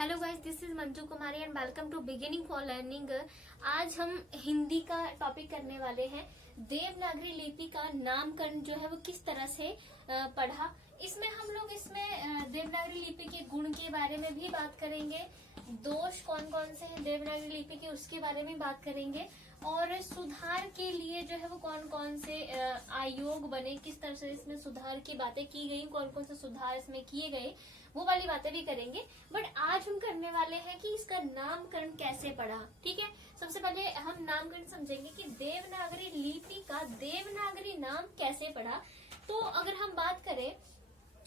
Hello guys, this is Manju Kumari and welcome to beginning for learning. आज हम हिंदी का topic करने वाले हैं। देवनागरी लिपि का नामकरण जो है वो किस तरह से पढ़ा। इसमें हम लोग देवनागरी लिपि के गुण के बारे में भी बात करेंगे, दोष कौन कौन से हैं देवनागरी लिपि के उसके बारे में बात करेंगे, और सुधार के लिए जो है वो कौन कौन से आयोग बने, किस तरह से इसमें सुधार की बातें की गई, कौन कौन से सुधार इसमें किए गए, वो वाली बातें भी करेंगे। बट आज हम करने वाले हैं कि इसका नामकरण कैसे पढ़ा। ठीक है, सबसे पहले हम नामकरण समझेंगे कि देवनागरी लिपि का देवनागरी नाम कैसे पढ़ा। तो अगर हम बात करें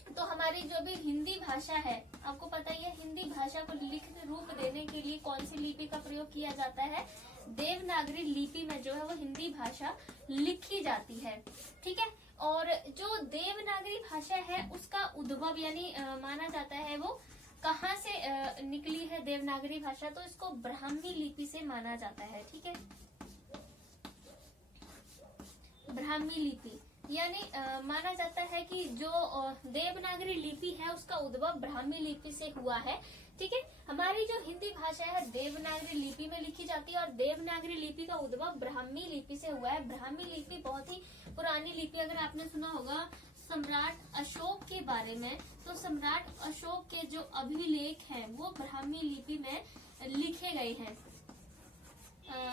तो हमारी जो भी हिंदी भाषा है, आपको पता ही है हिंदी भाषा को लिखित रूप देने के लिए कौन सी लिपि का प्रयोग किया जाता है। देवनागरी लिपि में जो है वो हिंदी भाषा लिखी जाती है। ठीक है, और जो देवनागरी भाषा है उसका उद्भव यानी माना जाता है वो कहाँ से निकली है देवनागरी भाषा, तो इसको ब्राह्मी लिपि से माना जाता है। ठीक है, ब्राह्मी लिपि यानी माना जाता है कि जो देवनागरी लिपि है उसका उद्भव ब्राह्मी लिपि से हुआ है। ठीक है, हमारी जो हिंदी भाषा है देवनागरी लिपि में लिखी जाती है और देवनागरी लिपि का उद्भव ब्राह्मी लिपि से हुआ है। ब्राह्मी लिपि बहुत ही पुरानी लिपि, अगर आपने सुना होगा सम्राट अशोक के बारे में, तो सम्राट अशोक के जो अभिलेख हैं वो ब्राह्मी लिपि में लिखे गए हैं।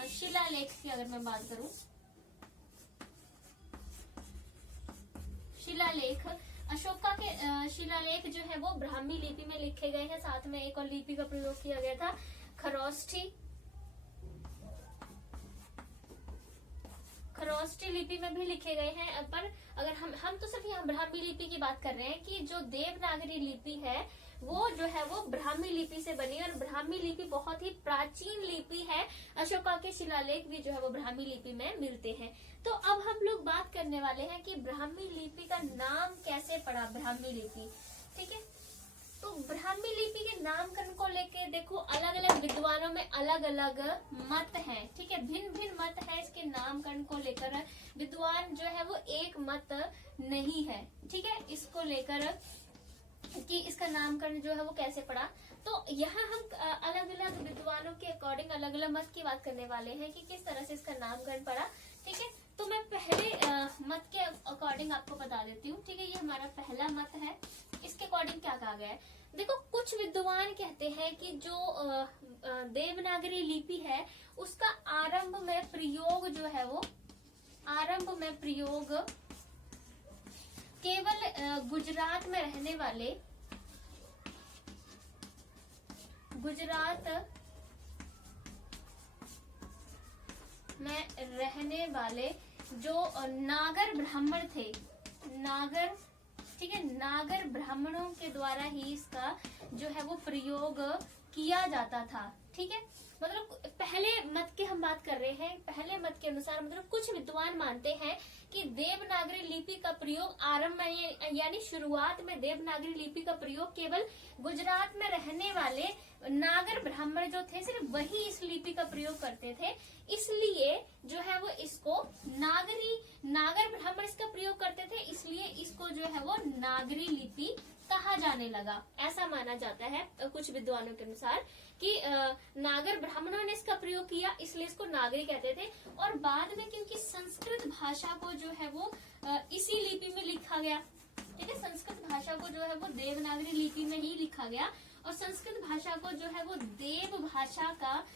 शिलालेख की अगर मैं बात करूं, शिलालेख अशोका के शिलालेख जो है वो ब्राह्मी लिपि में लिखे गए हैं। साथ में एक और लिपि का प्रयोग किया गया था, खरोष्ठी लिपि में भी लिखे गए हैं। पर अगर हम तो सिर्फ यहाँ ब्राह्मी लिपि की बात कर रहे हैं कि जो देवनागरी लिपि है वो जो है वो ब्राह्मी लिपि से बनी, और ब्राह्मी लिपि बहुत ही प्राचीन लिपि है। अशोका के शिलालेख भी जो है वो ब्राह्मी लिपि में मिलते हैं। तो अब हम लोग बात करने वाले हैं कि ब्राह्मी लिपि का नाम कैसे पड़ा, ब्राह्मी लिपि। ठीक है, तो ब्राह्मी लिपि के नामकरण को लेके देखो अलग अलग विद्वानों में अलग अलग मत हैं। ठीक है, भिन्न भिन्न मत है इसके नामकरण को लेकर, विद्वान जो है वो एक मत नहीं है। ठीक है, इसको लेकर कि इसका नामकरण जो है वो कैसे पड़ा। तो यहाँ हम अलग अलग विद्वानों के अकॉर्डिंग अलग अलग मत की बात करने वाले हैं कि किस तरह से इसका नामकरण पड़ा। ठीक है, तो मैं पहले मत के अकॉर्डिंग आपको बता देती हूँ। ठीक है, ये हमारा पहला मत है, इसके अकॉर्डिंग क्या कहा गया है। देखो, कुछ विद्वान कहते हैं कि जो देवनागरी लिपि है उसका आरंभ में प्रयोग जो है वो केवल गुजरात में रहने वाले जो नागर ब्राह्मण थे, ठीक है, नागर ब्राह्मणों के द्वारा ही इसका जो है वो प्रयोग किया जाता था। ठीक है, मतलब पहले मत की हम बात कर रहे हैं। पहले मत के अनुसार मतलब कुछ विद्वान मानते हैं कि देवनागरी लिपि का प्रयोग आरंभ में यानी शुरुआत में देवनागरी लिपि का प्रयोग केवल गुजरात में रहने वाले नागर ब्राह्मण जो थे सिर्फ वही इस लिपि का प्रयोग करते थे, इसलिए जो है वो इसको नागर ब्राह्मण इसका प्रयोग करते थे, इसलिए इसको जो है वो नागरी लिपि कहा जाने लगा। ऐसा माना जाता है कुछ विद्वानों के अनुसार कि नागर ब्राह्मणों ने इसका प्रयोग किया इसलिए इसको नागरी कहते थे। और बाद में क्योंकि संस्कृत भाषा को जो है वो इसी लिपि में लिखा गया, ठीक है, संस्कृत भाषा को जो है वो देवनागरी लिपि में ही लिखा गया और संस्कृत भाषा को जो है वो देव भाषा का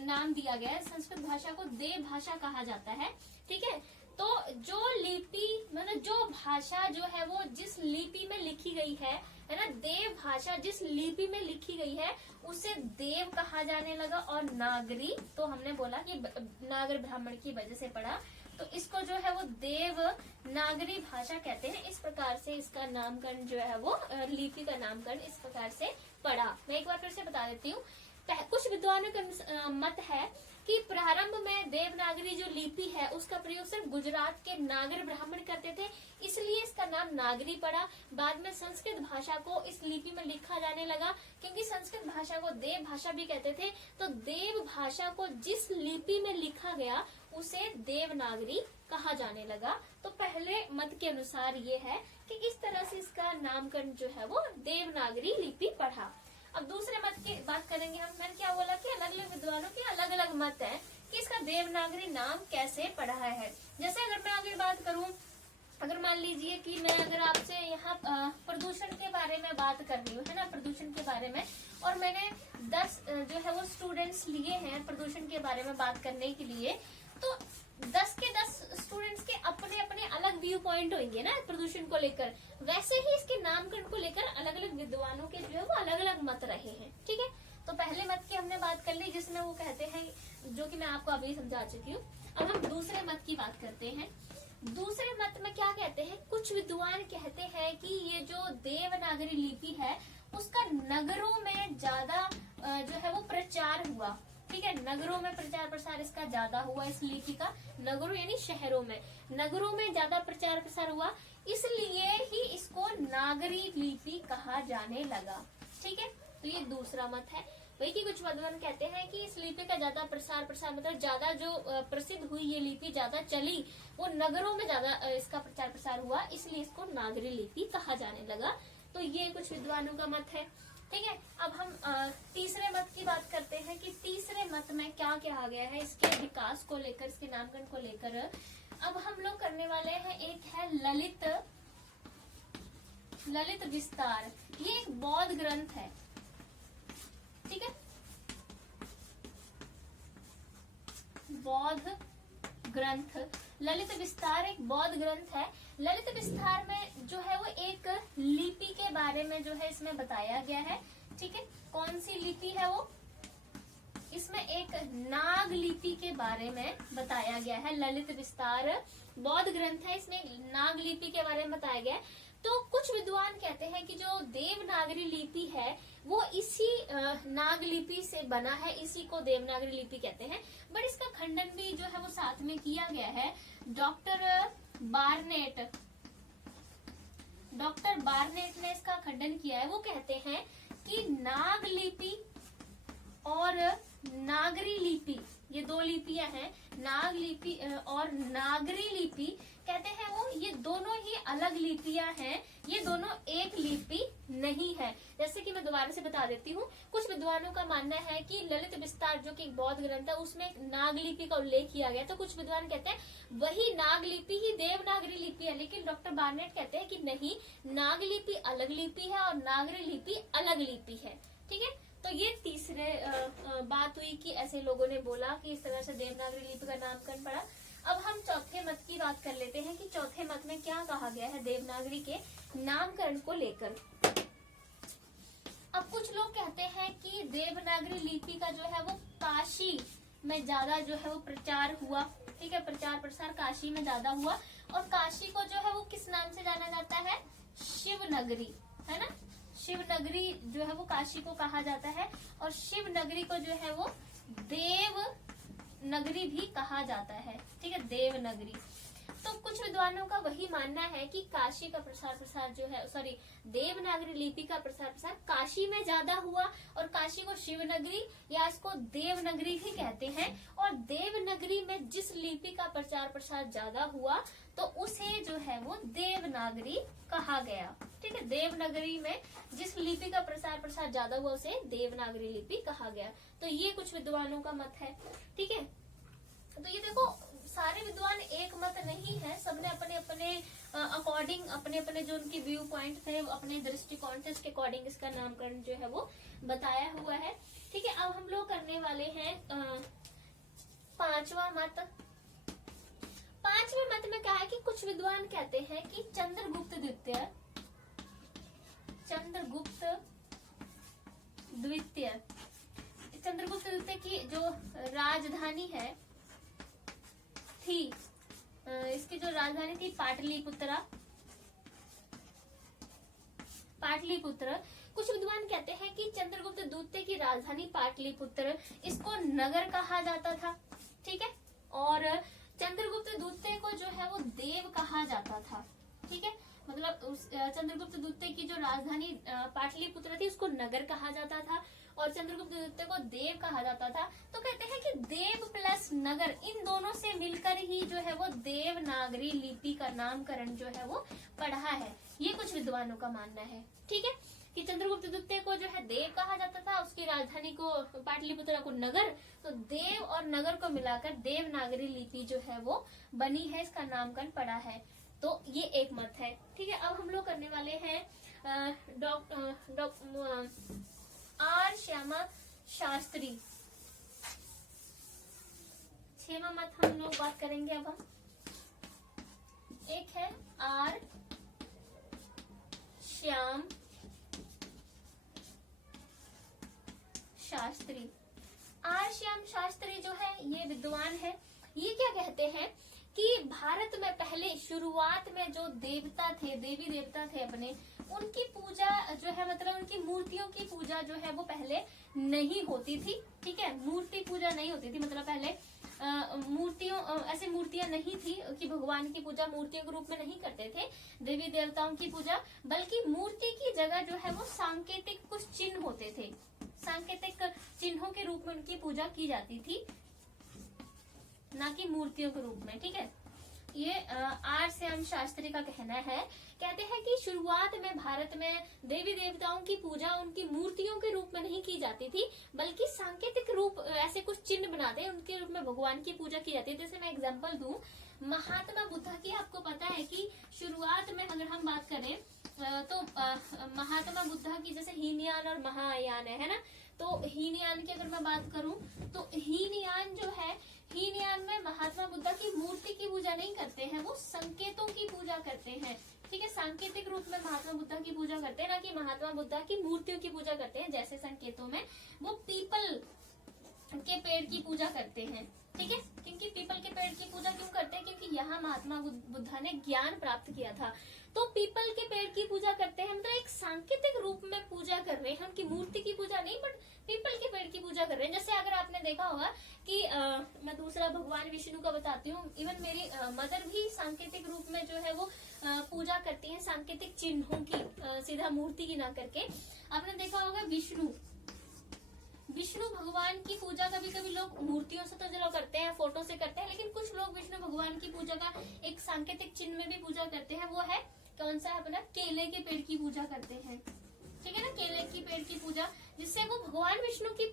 नाम दिया गया है। संस्कृत भाषा को देव भाषा कहा जाता है। ठीक है, तो जो लिपि मतलब जो भाषा जो है वो जिस लिपि में लिखी गई है ना, देव भाषा जिस लिपि में लिखी गई है उसे देव कहा जाने लगा, और नागरी तो हमने बोला कि नागर ब्राह्मण की वजह से पड़ा, तो इसको जो है वो देव नागरी भाषा कहते हैं। इस प्रकार से इसका नामकरण जो है वो लिपि का नामकरण इस प्रकार से पड़ा। मैं एक बार फिर से बता देती हूँ। कुछ विद्वानों का मत है कि प्रारंभ में देवनागरी जो लिपि है उसका प्रयोग सिर्फ गुजरात के नागर ब्राह्मण करते थे, इसलिए इसका नाम नागरी पड़ा। बाद में संस्कृत भाषा को इस लिपि में लिखा जाने लगा, क्योंकि संस्कृत भाषा को देव भाषा भी कहते थे, तो देव भाषा को जिस लिपि में लिखा गया उसे देवनागरी कहा जाने लगा। तो पहले मत के अनुसार ये है कि इस तरह से इसका नामकरण जो है वो देवनागरी लिपि पढ़ा। अब दूसरे मत की बात करेंगे हम। मैंने क्या बोला कि अलग अलग विद्वानों के अलग अलग मत है कि इसका देवनागरी नाम कैसे पढ़ा है। जैसे अगर मैं आगे बात करूं, अगर मान लीजिए कि मैं अगर आपसे यहाँ प्रदूषण के बारे में बात कर रही हूँ, है ना, प्रदूषण के बारे में, और मैंने 10 जो है वो स्टूडेंट्स लिए हैं प्रदूषण के बारे में बात करने के लिए, तो 10 के 10 स्टूडेंट्स के अपने अपने अलग व्यू पॉइंट होंगे ना प्रदूषण को लेकर। वैसे ही इसके नामकरण को लेकर अलग अलग विद्वानों के जो है वो अलग अलग मत रहे हैं। ठीक है, तो पहले मत की हमने बात कर ली जिसमें वो कहते हैं, जो कि मैं आपको अभी समझा चुकी हूँ। अब हम दूसरे मत की बात करते हैं। दूसरे मत में क्या कहते हैं, कुछ विद्वान कहते हैं कि ये जो देवनागरी लिपि है उसका नगरों में ज्यादा जो है वो प्रचार हुआ। ठीक है, नगरों में प्रचार प्रसार इसका ज्यादा हुआ, इस लिपि का नगरों यानी शहरों में, नगरों में ज्यादा प्रचार प्रसार हुआ, इसलिए ही इसको नागरी लिपि कहा जाने लगा। ठीक है, तो ये दूसरा मत है। वही कि कुछ विद्वान कहते हैं कि इस लिपि का ज्यादा प्रसार प्रसार मतलब ज्यादा जो प्रसिद्ध हुई, ये लिपि ज्यादा चली, वो नगरों में ज्यादा इसका प्रचार प्रसार हुआ, इसलिए इसको नागरी लिपि कहा जाने लगा। तो ये कुछ विद्वानों का मत है। ठीक है, अब हम तीसरे मत की बात करते हैं कि तीसरे मत में क्या कहा गया है इसके विकास को लेकर, इसके नामकरण को लेकर। अब हम लोग करने वाले हैं, एक है ललित विस्तार। ये एक बौद्ध ग्रंथ है। ठीक है, बौद्ध ग्रंथ ललित विस्तार एक बौद्ध ग्रंथ है। ललित विस्तार में जो है वो एक लिपि के बारे में जो है इसमें बताया गया है। ठीक है, कौन सी लिपि है वो, इसमें एक नाग लिपि के बारे में बताया गया है। ललित विस्तार बौद्ध ग्रंथ है, इसमें नाग लिपि के बारे में बताया गया है। तो कुछ विद्वान कहते हैं कि जो देवनागरी लिपि है वो इसी नाग लिपि से बना है, इसी को देवनागरी लिपि कहते हैं। बट इसका खंडन भी जो है वो साथ में किया गया है। डॉक्टर बार्नेट ने इसका खंडन किया है। वो कहते हैं कि नाग लिपि और नागरी लिपि, ये दो लिपियां हैं, नाग लिपि और नागरी लिपि, कहते हैं वो ये दोनों ही अलग लिपियां हैं, ये दोनों एक लिपि नहीं है। जैसे कि मैं दोबारा से बता देती हूँ, कुछ विद्वानों का मानना है कि ललित विस्तार जो कि एक बौद्ध ग्रंथ है उसमें नाग लिपि का उल्लेख किया गया, तो कुछ विद्वान कहते हैं वही नाग लिपि ही देवनागरी लिपि है। लेकिन डॉक्टर बार्नेट कहते हैं कि नहीं, नाग लिपि अलग लिपि है और नागरी लिपि अलग लिपि है। ठीक है, तो ये तीसरे बात हुई कि ऐसे लोगों ने बोला कि इस तरह से देवनागरी लिपि का नामकरण पड़ा। अब हम चौथे मत की बात कर लेते हैं कि चौथे मत में क्या कहा गया है देवनागरी के नामकरण को लेकर। अब कुछ लोग कहते हैं कि देवनागरी लिपि का जो है वो काशी में ज्यादा जो है वो प्रचार हुआ। ठीक है, प्रचार प्रसार काशी में ज्यादा हुआ, और काशी को जो है वो किस नाम से जाना जाता है, शिवनगरी, है ना, शिवनगरी जो है वो काशी को कहा जाता है, और शिवनगरी को जो है वो देवनगरी भी कहा जाता है। ठीक है, देवनगरी। तो कुछ विद्वानों का वही मानना है कि काशी का प्रसार प्रसार जो है, सॉरी, देवनागरी लिपि का प्रसार प्रसार काशी में ज्यादा हुआ, और काशी को शिवनगरी या इसको देवनगरी भी कहते हैं। और देवनगरी में जिस लिपि का प्रचार प्रसार ज्यादा हुआ तो उसे जो है वो देवनागरी कहा गया। ठीक है, देवनगरी में जिस लिपि का प्रसार प्रसार ज्यादा हुआ उसे देवनागरी लिपि कहा गया। तो ये कुछ विद्वानों का मत है। ठीक है, तो ये देखो, सारे विद्वान एक मत नहीं है, सबने अपने अपने अकॉर्डिंग, अपने अपने जो उनके व्यू पॉइंट थे, अपने दृष्टिकोण थे, उसके अकॉर्डिंग इसका नामकरण जो है वो बताया हुआ है। ठीक है, अब हम लोग करने वाले हैं पांचवा मत। पांचवें मत में क्या है कि कुछ विद्वान कहते हैं कि चंद्रगुप्त द्वितीय की जो राजधानी है थी, इसकी जो राजधानी थी पाटलिपुत्र। कुछ विद्वान कहते हैं कि चंद्रगुप्त द्वितीय की राजधानी पाटलिपुत्र, इसको नगर कहा जाता था। ठीक है, और चंद्रगुप्त द्वितीय को जो है वो देव कहा जाता था। ठीक है, मतलब उस चंद्रगुप्त द्वितीय की जो राजधानी पाटलिपुत्र थी उसको नगर कहा जाता था, और चंद्रगुप्त द्वितीय को देव कहा जाता था। तो कहते हैं कि देव प्लस नगर, इन दोनों से मिलकर ही जो है वो देवनागरी लिपि का नामकरण जो है वो पढ़ा है। ये कुछ विद्वानों का मानना है। ठीक है, कि चंद्रगुप्त द्वितीय को जो है देव कहा जाता था, उसकी राजधानी को पाटलिपुत्र को नगर, तो देव और नगर को मिलाकर देवनागरी लिपि जो है वो बनी है, इसका नामकरण पड़ा है। तो ये एक मत है। ठीक है, अब हम लोग करने वाले हैं आर श्यामा शास्त्री। 6वां मत हम लोग बात करेंगे। अब हम एक है आर श्याम शास्त्री। आर श्याम शास्त्री जो है ये विद्वान है। ये क्या कहते हैं कि भारत में पहले शुरुआत में जो देवता थे, देवी देवता थे अपने, उनकी पूजा जो है मतलब उनकी मूर्तियों की पूजा जो है वो पहले नहीं होती थी। ठीक है, मूर्ति पूजा नहीं होती थी, मतलब पहले ऐसे मूर्तियां नहीं थी कि भगवान की पूजा मूर्तियों के रूप में नहीं करते थे देवी देवताओं की पूजा, बल्कि मूर्ति की जगह जो है वो सांकेतिक कुछ चिन्ह होते थे, सांकेतिक चिन्हों के रूप में उनकी पूजा की जाती थी, ना कि मूर्तियों के रूप में। ठीक है, ये आर श्याम शास्त्री का कहना है। कहते हैं कि शुरुआत में भारत में देवी देवताओं की पूजा उनकी मूर्तियों के रूप में नहीं की जाती थी, बल्कि सांकेतिक रूप ऐसे कुछ चिन्ह बनाते उनके रूप में भगवान की पूजा की जाती है। जैसे मैं एग्जांपल दूं, महात्मा बुद्ध की आपको पता है कि शुरुआत में अगर हम बात करें तो महात्मा बुद्ध की जैसे हीनयान और महायान है ना, तो हीनयान की अगर मैं बात करूं तो हीनयान जो है, हीनयान में महात्मा बुद्ध की मूर्ति की पूजा नहीं करते हैं, वो संकेतों की पूजा करते हैं। ठीक है, सांकेतिक रूप में महात्मा बुद्ध की पूजा करते हैं, ना कि महात्मा बुद्ध की मूर्तियों की पूजा करते हैं। जैसे संकेतों में वो पीपल के पेड़ की पूजा करते हैं। ठीक है, क्योंकि पीपल के पेड़ की पूजा क्यों करते हैं? क्योंकि यहाँ महात्मा बुद्ध ने ज्ञान प्राप्त किया था, तो पीपल के पेड़ की पूजा करते हैं, मतलब एक सांकेतिक रूप में पूजा कर रहे हैं, उनकी मूर्ति की पूजा नहीं, बट पीपल के पेड़ की पूजा कर रहे हैं। जैसे अगर आपने देखा होगा कि मैं दूसरा भगवान विष्णु का बताती हूँ, इवन मेरी मदर भी सांकेतिक रूप में जो है वो पूजा करती है, सांकेतिक चिन्हों की, सीधा मूर्ति की ना करके। आपने देखा होगा विष्णु भगवान की पूजा कभी कभी लोग मूर्तियों से तो चलो करते हैं, फोटो से करते हैं, लेकिन कुछ लोग विष्णु भगवान की पूजा का एक सांकेतिक चिन्ह में भी पूजा करते हैं। वो है कौन सा? अपना केले के पेड़ की पूजा करते हैं। ठीक है ना, केले की पेड़ की पूजा, जिससे वो भगवान विष्णु की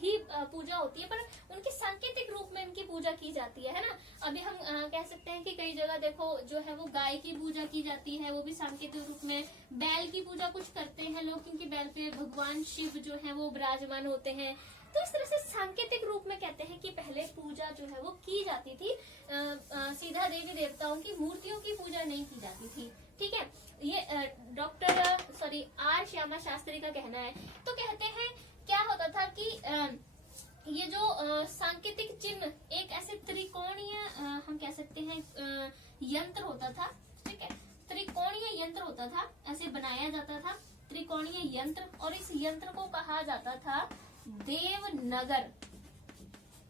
ही पूजा होती है, पर उनके सांकेतिक रूप में इनकी पूजा की जाती है ना। अभी हम कह सकते हैं कि कई जगह देखो जो है वो गाय की पूजा की जाती है, वो भी सांकेतिक रूप में। बैल की पूजा कुछ करते हैं लोग, क्योंकि बैल पे भगवान शिव जो है वो विराजमान होते हैं। तो इस तरह से सांकेतिक रूप में कहते हैं कि पहले पूजा जो है वो की जाती थी, सीधा देवी देवताओं की मूर्तियों की पूजा नहीं की जाती थी। ठीक है, ये आर श्यामा शास्त्री का कहना है। तो कहते हैं क्या होता था कि ये जो सांकेतिक चिन्ह एक ऐसे त्रिकोणीय हम कह सकते हैं यंत्र होता था। ठीक है, त्रिकोणीय यंत्र होता था, ऐसे बनाया जाता था त्रिकोणीय यंत्र, और इस यंत्र को कहा जाता था देवनगर।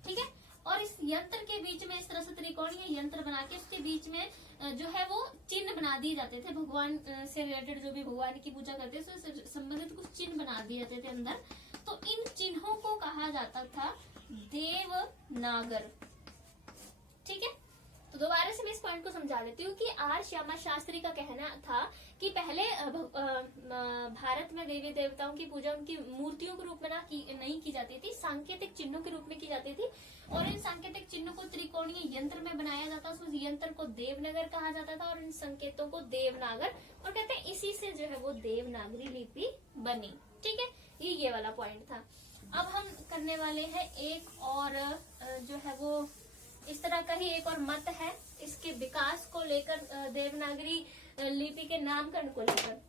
ठीक है, और इस यंत्र के बीच में इस तरह से त्रिकोणीय यंत्र बना के उसके बीच में जो है वो चिन्ह बना दिए जाते थे, भगवान से रिलेटेड जो भी भगवान की पूजा करते थे उससे संबंधित कुछ चिन्ह बना दिए जाते थे अंदर। तो इन चिन्हों को कहा जाता था देवनागर। ठीक है, तो दोबारा से मैं इस पॉइंट को समझा देती हूँ कि आर श्यामा शास्त्री का कहना था कि पहले भारत में देवी देवताओं की पूजा उनकी मूर्तियों के रूप में नहीं की जाती थी, सांकेतिक चिन्हों के रूप में की जाती थी, और इन सांकेतिक चिन्हों को त्रिकोणीय यंत्र में बनाया जाता था। उस यंत्र को देवनगर कहा जाता था, और इन संकेतों को देवनागर, और कहते हैं इसी से जो है वो देवनागरी लिपि बनी। ठीक है, ये वाला पॉइंट था। अब हम करने वाले हैं एक और जो है वो इस तरह का ही एक और मत है, इसके विकास को लेकर, देवनागरी लिपि के नामकरण को लेकर।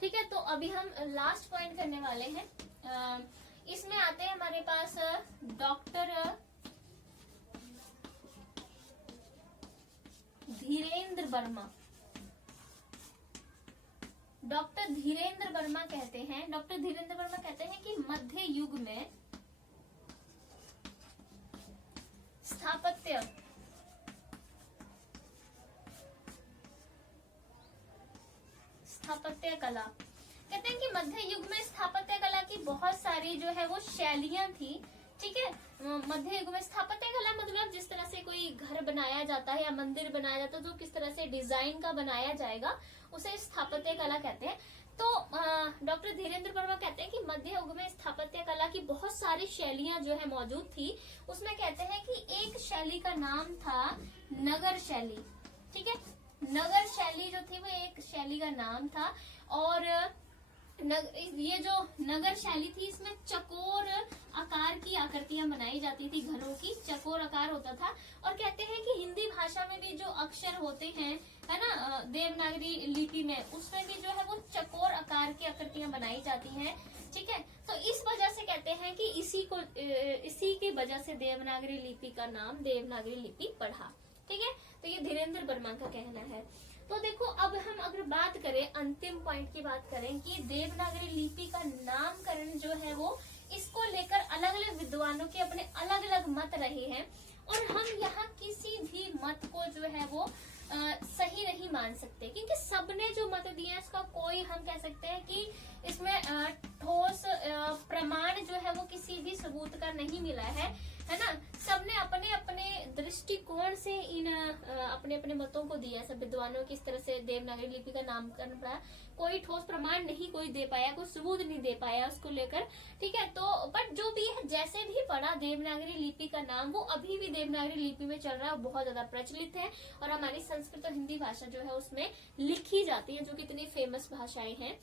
ठीक है, तो अभी हम लास्ट पॉइंट करने वाले हैं। इसमें आते हैं हमारे पास डॉक्टर धीरेन्द्र वर्मा। डॉक्टर धीरेन्द्र वर्मा कहते हैं कि मध्य युग में स्थापत्य कला, कहते हैं कि मध्य युग में स्थापत्य कला की बहुत सारी जो है वो शैलियां थी। ठीक है, मध्य युग में स्थापत्य कला मतलब जिस तरह से कोई घर बनाया जाता है या मंदिर बनाया जाता है, तो किस तरह से डिजाइन का बनाया जाएगा, उसे स्थापत्य कला कहते हैं। तो डॉक्टर धीरेन्द्र वर्मा कहते हैं कि मध्य युग में स्थापत्य कला की बहुत सारी शैलियां जो है मौजूद थी। उसमें कहते हैं कि एक शैली का नाम था नगर शैली। ठीक है, नगर शैली जो थी वो एक शैली का नाम था। और ये जो नगर शैली थी इसमें चकोर आकार की आकृतियां बनाई जाती थी, घरों की चकोर आकार होता था। और कहते हैं कि हिंदी भाषा में भी जो अक्षर होते हैं, है ना, देवनागरी लिपि में, उसमें भी जो है वो चकोर आकार की आकृतियां बनाई जाती हैं। ठीक है, तो इस वजह से कहते हैं कि इसी की वजह से देवनागरी लिपि का नाम देवनागरी लिपि पड़ा। ठीक है, तो ये धीरेन्द्र वर्मा का कहना है। तो देखो, अब हम अगर बात करें, अंतिम पॉइंट की बात करें कि देवनागरी लिपि का नामकरण जो है वो, इसको लेकर अलग अलग विद्वानों के अपने अलग अलग मत रहे हैं। और हम यहाँ किसी भी मत को जो है वो सही नहीं मान सकते, क्योंकि सबने जो मत दिया है उसका कोई, हम कह सकते हैं कि इसमें ठोस प्रमाण जो है वो किसी भी सबूत का नहीं मिला है ना। सबने अपने अपने दृष्टिकोण से इन अपने अपने मतों को दिया। सब विद्वानों की इस तरह से देवनागरी लिपि का नामकरण पड़ा, कोई ठोस प्रमाण नहीं कोई दे पाया, कोई सबूत नहीं दे पाया उसको लेकर। ठीक है, तो बट जो भी है, जैसे भी पड़ा देवनागरी लिपि का नाम, वो अभी भी देवनागरी लिपि में चल रहा है, बहुत ज्यादा प्रचलित है। और हमारी संस्कृत और हिंदी भाषा जो है उसमें लिखी जाती है, जो कितनी फेमस भाषाएं हैं।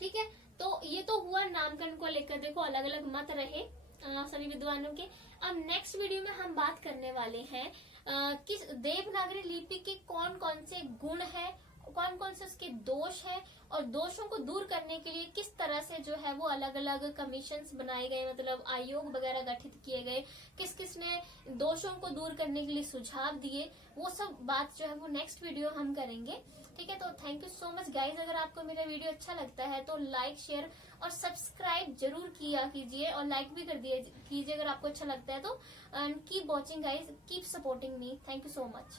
ठीक है, तो ये तो हुआ नामकरण को लेकर, देखो अलग अलग मत रहे सभी विद्वानों के। अब नेक्स्ट वीडियो में हम बात करने वाले हैं कि देवनागरी लिपि के कौन कौन से गुण है, कौन कौन से उसके दोष है, और दोषों को दूर करने के लिए किस तरह से जो है वो अलग अलग कमीशंस बनाए गए, मतलब आयोग वगैरह गठित किए गए, किस किस ने दोषों को दूर करने के लिए सुझाव दिए, वो सब बात जो है वो नेक्स्ट वीडियो हम करेंगे। ठीक है, तो thank you so much guys. अगर आपको मेरा वीडियो अच्छा लगता है तो लाइक, शेयर और सब्सक्राइब जरूर किया कीजिए, और लाइक भी कर दिया कीजिए अगर आपको अच्छा लगता है तो। Keep watching guys, keep supporting me. Thank you so much.